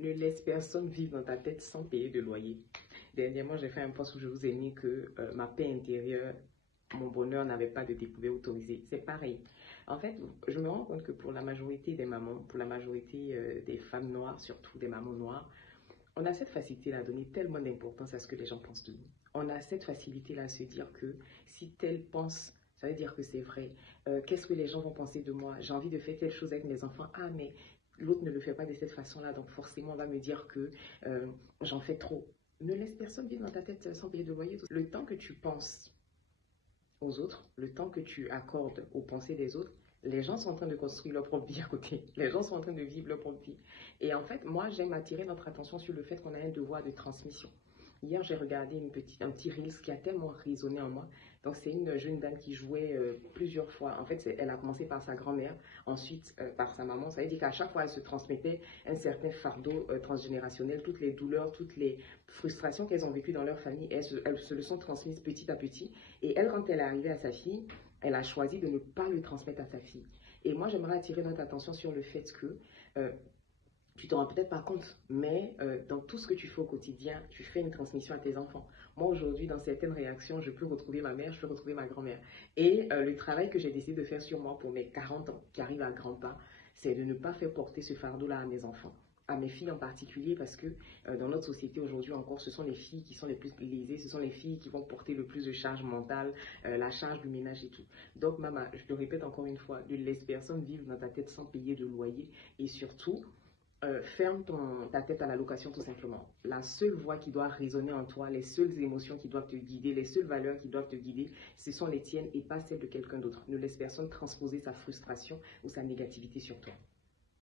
Ne laisse personne vivre dans ta tête sans payer de loyer. Dernièrement, j'ai fait un post où je vous ai mis que ma paix intérieure, mon bonheur n'avait pas de découvert autorisé. C'est pareil. En fait, je me rends compte que pour la majorité des mamans, pour la majorité des femmes noires, surtout des mamans noires, on a cette facilité à donner tellement d'importance à ce que les gens pensent de nous. On a cette facilité-là à se dire que si tel pense, ça veut dire que c'est vrai. Qu'est-ce que les gens vont penser de moi? J'ai envie de faire telle chose avec mes enfants. Ah, mais l'autre ne le fait pas de cette façon-là, donc forcément on va me dire que j'en fais trop. Ne laisse personne vivre dans ta tête sans payer de loyer. Le temps que tu penses aux autres, le temps que tu accordes aux pensées des autres, les gens sont en train de construire leur propre vie à côté. Les gens sont en train de vivre leur propre vie. Et en fait, moi, j'aime attirer notre attention sur le fait qu'on a un devoir de transmission. Hier, j'ai regardé un petit Reels qui a tellement résonné en moi. Donc, c'est une jeune dame qui jouait plusieurs fois. En fait, elle a commencé par sa grand-mère, ensuite par sa maman. Ça veut dire qu'à chaque fois, elle se transmettait un certain fardeau transgénérationnel, toutes les douleurs, toutes les frustrations qu'elles ont vécues dans leur famille. Elles se le sont transmises petit à petit. Et elle, quand elle est arrivée à sa fille, elle a choisi de ne pas le transmettre à sa fille. Et moi, j'aimerais attirer notre attention sur le fait que tu t'en rends peut-être pas compte, mais dans tout ce que tu fais au quotidien, tu fais une transmission à tes enfants. Moi, aujourd'hui, dans certaines réactions, je peux retrouver ma mère, je peux retrouver ma grand-mère. Et le travail que j'ai décidé de faire sur moi pour mes 40 ans, qui arrivent à grands pas, c'est de ne pas faire porter ce fardeau-là à mes enfants. À mes filles en particulier, parce que dans notre société aujourd'hui encore, ce sont les filles qui sont les plus lésées, ce sont les filles qui vont porter le plus de charge mentale, la charge du ménage et tout. Donc, maman, je te répète encore une fois, ne laisse personne vivre dans ta tête sans payer de loyer et surtout, ferme ta tête à la location tout simplement. La seule voix qui doit résonner en toi, les seules émotions qui doivent te guider, les seules valeurs qui doivent te guider, ce sont les tiennes et pas celles de quelqu'un d'autre. Ne laisse personne transposer sa frustration ou sa négativité sur toi.